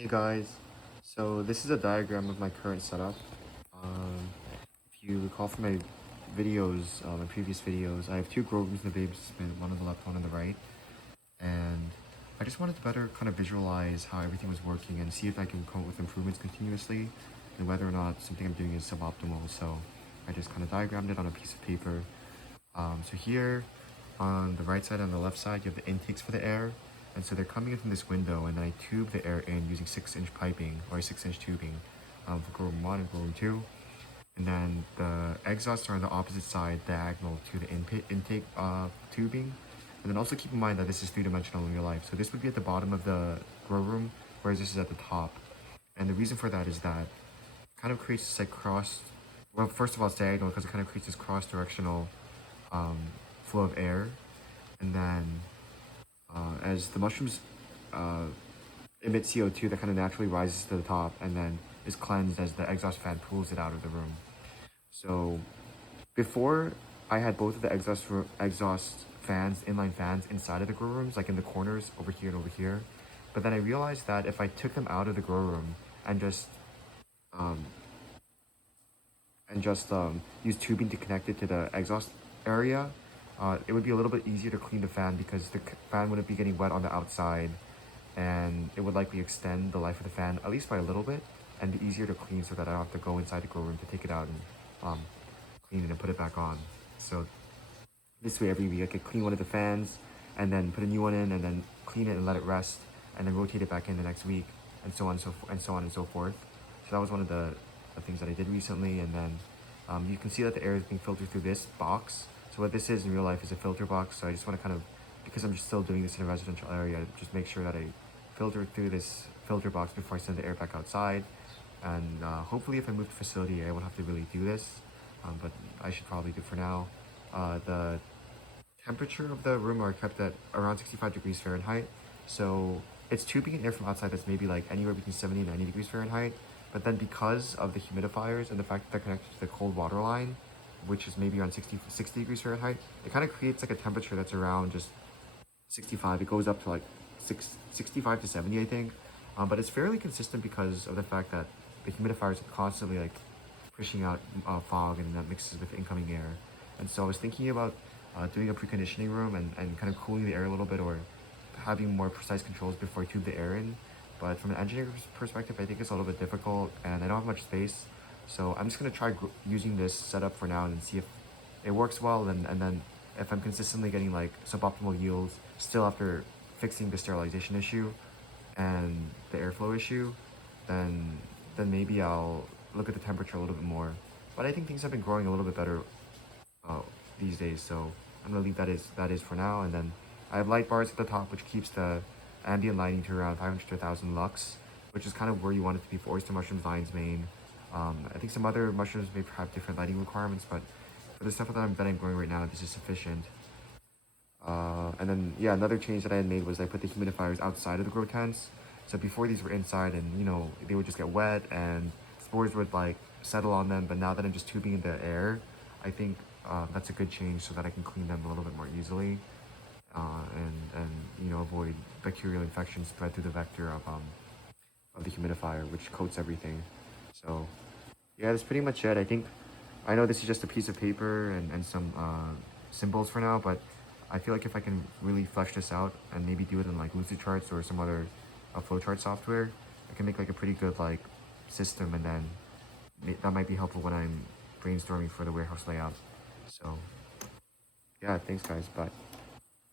Hey guys, so this is a diagram of my current setup. If you recall from my videos, my previous videos, I have two grow rooms in the basement, one on the left, one on the right, and I just wanted to better kind of visualize how everything was working and see if I can come up with improvements continuously and whether or not something I'm doing is suboptimal. So I just kind of diagrammed it on a piece of paper. So here on the right side and the left side, you have the intakes for the air. And so they're coming in from this window, and then I tube the air in using 6-inch piping or 6-inch tubing for grow room 1 and grow room 2. And then the exhausts are on the opposite side, diagonal to the intake tubing. And then also keep in mind that this is three-dimensional in real life. So this would be at the bottom of the grow room, whereas this is at the top. And the reason for that is that it kind of creates this like well, first of all, it's diagonal because it kind of creates this cross-directional flow of air. And then as the mushrooms emit CO2, that kind of naturally rises to the top and then is cleansed as the exhaust fan pulls it out of the room. So before, I had both of the exhaust fans, inline fans, inside of the grow rooms, like in the corners over here and over here. But then I realized that if I took them out of the grow room and just use tubing to connect it to the exhaust area, it would be a little bit easier to clean the fan because the fan wouldn't be getting wet on the outside, and it would likely extend the life of the fan at least by a little bit and be easier to clean so that I don't have to go inside the grow room to take it out and clean it and put it back on. So this way every week I could clean one of the fans and then put a new one in and then clean it and let it rest and then rotate it back in the next week and so on and so forth. So that was one of the things that I did recently. And then you can see that the air is being filtered through this box. So what this is in real life is a filter box. So I just want to kind of, because I'm just still doing this in a residential area, just make sure that I filter through this filter box before I send the air back outside. And hopefully if I move to facility, I won't have to really do this, but I should probably do for now. The temperature of the room are kept at around 65 degrees Fahrenheit. So it's tubing in air from outside that's maybe like anywhere between 70 and 90 degrees Fahrenheit. But then because of the humidifiers and the fact that they're connected to the cold water line, which is maybe around 60 degrees Fahrenheit, it kind of creates like a temperature that's around just 65. It goes up to like 65 to 70, I think. But it's fairly consistent because of the fact that the humidifiers are constantly like pushing out fog, and that mixes with incoming air. And so I was thinking about doing a preconditioning room and kind of cooling the air a little bit, or having more precise controls before I tube the air in. But from an engineer's perspective, I think it's a little bit difficult and I don't have much space. So I'm just going to try using this setup for now and see if it works well. And then if I'm consistently getting like suboptimal yields still after fixing the sterilization issue and the airflow issue, then maybe I'll look at the temperature a little bit more. But I think things have been growing a little bit better these days, so I'm gonna leave that is for now. And then I have light bars at the top, which keeps the ambient lighting to around 500 to 1000 lux, which is kind of where you want it to be for oyster mushrooms, lion's mane. I think some other mushrooms may have different lighting requirements, but for the stuff that I'm growing right now, this is sufficient. And then yeah, another change that I had made was I put the humidifiers outside of the grow tents. So before, these were inside, and you know, they would just get wet and spores would like settle on them. But now that I'm just tubing in the air, I think that's a good change so that I can clean them a little bit more easily, and you know, avoid bacterial infection spread through the vector of the humidifier, which coats everything. So yeah, that's pretty much it. I know this is just a piece of paper and some symbols for now, but I feel like if I can really flesh this out and maybe do it in like Lucidcharts or some other flowchart software, I can make like a pretty good like system, and then that might be helpful when I'm brainstorming for the warehouse layout. So yeah, thanks guys, bye.